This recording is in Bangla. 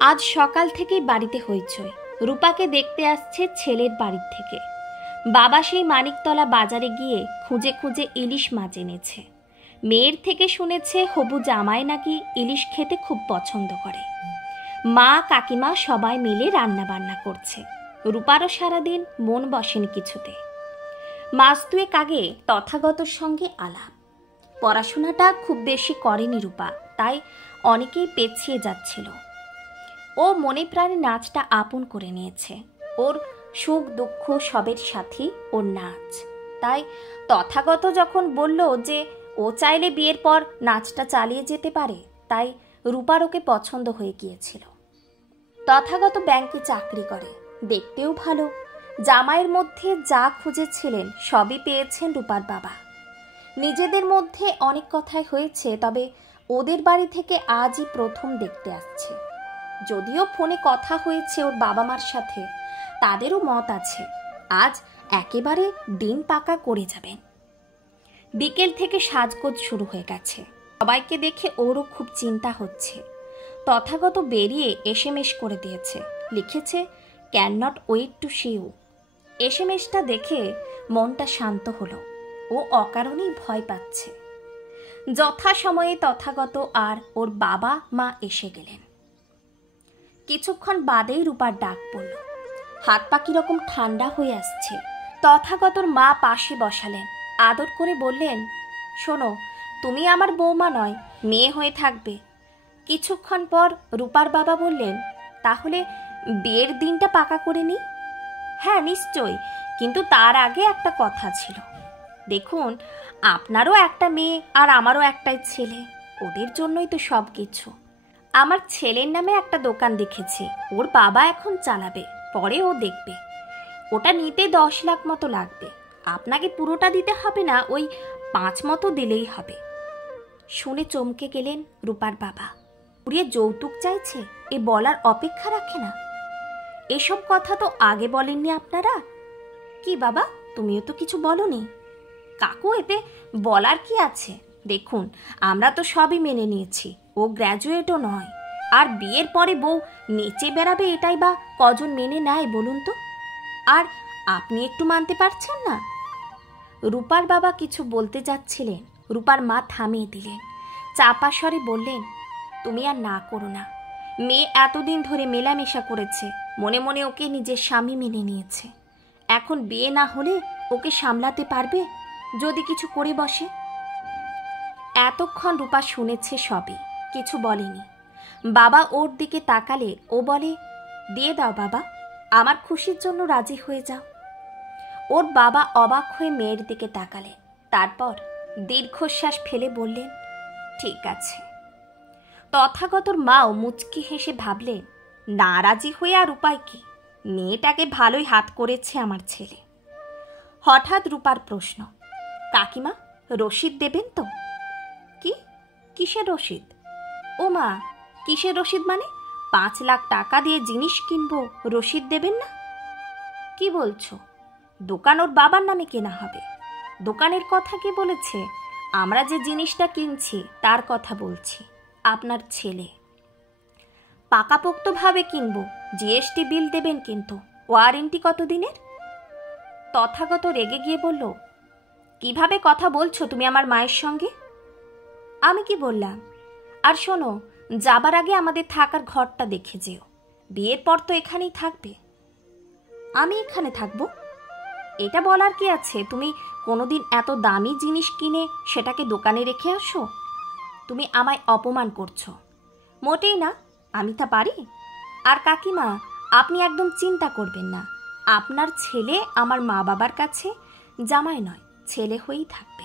আজ সকাল থেকেই বাড়িতে হইচই। রূপাকে দেখতে আসছে ছেলের বাড়ির থেকে। বাবা সেই মানিকতলা বাজারে গিয়ে খুঁজে খুঁজে ইলিশ মাছ এনেছে। মেয়ের থেকে শুনেছে হবু জামাই নাকি ইলিশ খেতে খুব পছন্দ করে। মা কাকিমা সবাই মিলে রান্না বান্না করছে। রূপারও সারাদিন মন বসেনি কিছুতে। মাস দুয়েক আগে তথাগতর সঙ্গে আলাপ। পড়াশোনাটা খুব বেশি করেনি রূপা, তাই অনেকেই পেছিয়ে যাচ্ছিল। ও মনে প্রাণে নাচটা আপন করে নিয়েছে। ওর সুখ দুঃখ সবের সাথী ওর নাচ। তাই তথাগত যখন বলল যে ও চাইলে বিয়ের পর নাচটা চালিয়ে যেতে পারে, তাই রূপার ওকে পছন্দ হয়ে গিয়েছিল। তথাগত ব্যাংকে চাকরি করে, দেখতেও ভালো। জামাইয়ের মধ্যে যা খুঁজেছিলেন সবই পেয়েছেন রূপার বাবা। নিজেদের মধ্যে অনেক কথাই হয়েছে, তবে ওদের বাড়ি থেকে আজই প্রথম দেখতে আসছে। যদিও ফোনে কথা হয়েছে ওর বাবা মার সাথে, তাদেরও মত আছে আজ একেবারে দিন পাকা করে যাবেন। বিকেল থেকে সাজগোজ শুরু হয়ে গেছে। সবাইকে দেখে ওরও খুব চিন্তা হচ্ছে। তথাগত বেরিয়ে এসএমএস করে দিয়েছে, লিখেছে can not wait to see you. এসএমএসটা দেখে মনটা শান্ত হলো। ও অকারণেই ভয় পাচ্ছে। যথাসময়ে তথাগত আর ওর বাবা মা এসে গেলেন। কিছুক্ষণ বাদেই রূপার ডাক পড়ল। হাত পা কিরকম ঠান্ডা হয়ে আসছে। তথাগতর মা পাশে বসালেন, আদর করে বললেন, শোনো, তুমি আমার বৌমা নয়, মেয়ে হয়ে থাকবে। কিছুক্ষণ পর রূপার বাবা বললেন, তাহলে বিয়ের দিনটা পাকা করে নি। হ্যাঁ নিশ্চয়ই, কিন্তু তার আগে একটা কথা ছিল। দেখুন, আপনারও একটা মেয়ে আর আমারও একটাই ছেলে, ওদের জন্যই তো সব কিছু। আমার ছেলের নামে একটা দোকান দেখেছি, ওর বাবা এখন চালাবে, পরে ও দেখবে। ওটা নিতে 10 লাখ মতো লাগবে। আপনাকে পুরোটা দিতে হবে না, ওই 5 মতো দিলেই হবে। শুনে চমকে গেলেন রূপার বাবা। উড়িয়ে যৌতুক চাইছে, এ বলার অপেক্ষা রাখে না। এসব কথা তো আগে বলেননি আপনারা। কি বাবা, তুমিও তো কিছু বলনি। কাকু, এতে বলার কি আছে? দেখুন, আমরা তো সবই মেনে নিয়েছি। ও গ্র্যাজুয়েটও নয়, আর বিয়ের পরে বউ নেচে বেড়াবে এটাই বা কজন মেনে নেয় বলুন তো? আর আপনি একটু মানতে পারছেন না? রূপার বাবা কিছু বলতে যাচ্ছিলেন, রূপার মা থামিয়ে দিলেন। চাপা স্বরে বললেন, তুমি আর না করো না। মেয়ে এতদিন ধরে মেলামেশা করেছে, মনে মনে ওকে নিজের স্বামী মেনে নিয়েছে। এখন বিয়ে না হলে ওকে সামলাতে পারবে যদি কিছু করে বসে? এতক্ষণ রূপা শুনেছে সবই, কিছু বলেনি। বাবা ওর দিকে তাকালে ও বলে, দিয়ে দাও বাবা, আমার খুশির জন্য রাজি হয়ে যাও। ওর বাবা অবাক হয়ে মেয়ের দিকে তাকালেন, তারপর দীর্ঘশ্বাস ফেলে বললেন, ঠিক আছে। তথাগতর মাও মুচকি হেসে ভাবলেন, না রাজি হয়ে আর উপায় কি, মেয়েটাকে ভালোই হাত করেছে আমার ছেলে। হঠাৎ রূপার প্রশ্ন, কাকিমা, রসিদ দেবেন তো? কি? কিসের রসিদ? ও মা, কিসের রসিদ মানে? 5 লাখ টাকা দিয়ে জিনিস কিনবো, রসিদ দেবেন না? কি বলছো? দোকান ওর বাবার নামে কেনা হবে। দোকানের কথা কে বলেছে? আমরা যে জিনিসটা কিনছি তার কথা বলছি। আপনার ছেলে। পাকাপোক্তভাবে কিনবো, জিএসটি বিল দেবেন, কিন্তু ওয়ারেন্টি কতদিনের? তথাগত রেগে গিয়ে বলল, কিভাবে কথা বলছো তুমি আমার মায়ের সঙ্গে? আমি কি বললাম? আর শোনো, যাবার আগে আমাদের থাকার ঘরটা দেখে যেও। বিয়ের পর তো এখানেই থাকবে। আমি এখানে থাকবো? এটা বলার কি আছে? তুমি কোনোদিন এত দামি জিনিস কিনে সেটাকে দোকানে রেখে আসো? তুমি আমায় অপমান করছো। মোটেই না, আমি তা পারি। আর কাকিমা, আপনি একদম চিন্তা করবেন না। আপনার ছেলে আমার মা বাবার কাছে জামাই নয়, ছেলে হয়েই থাকবে।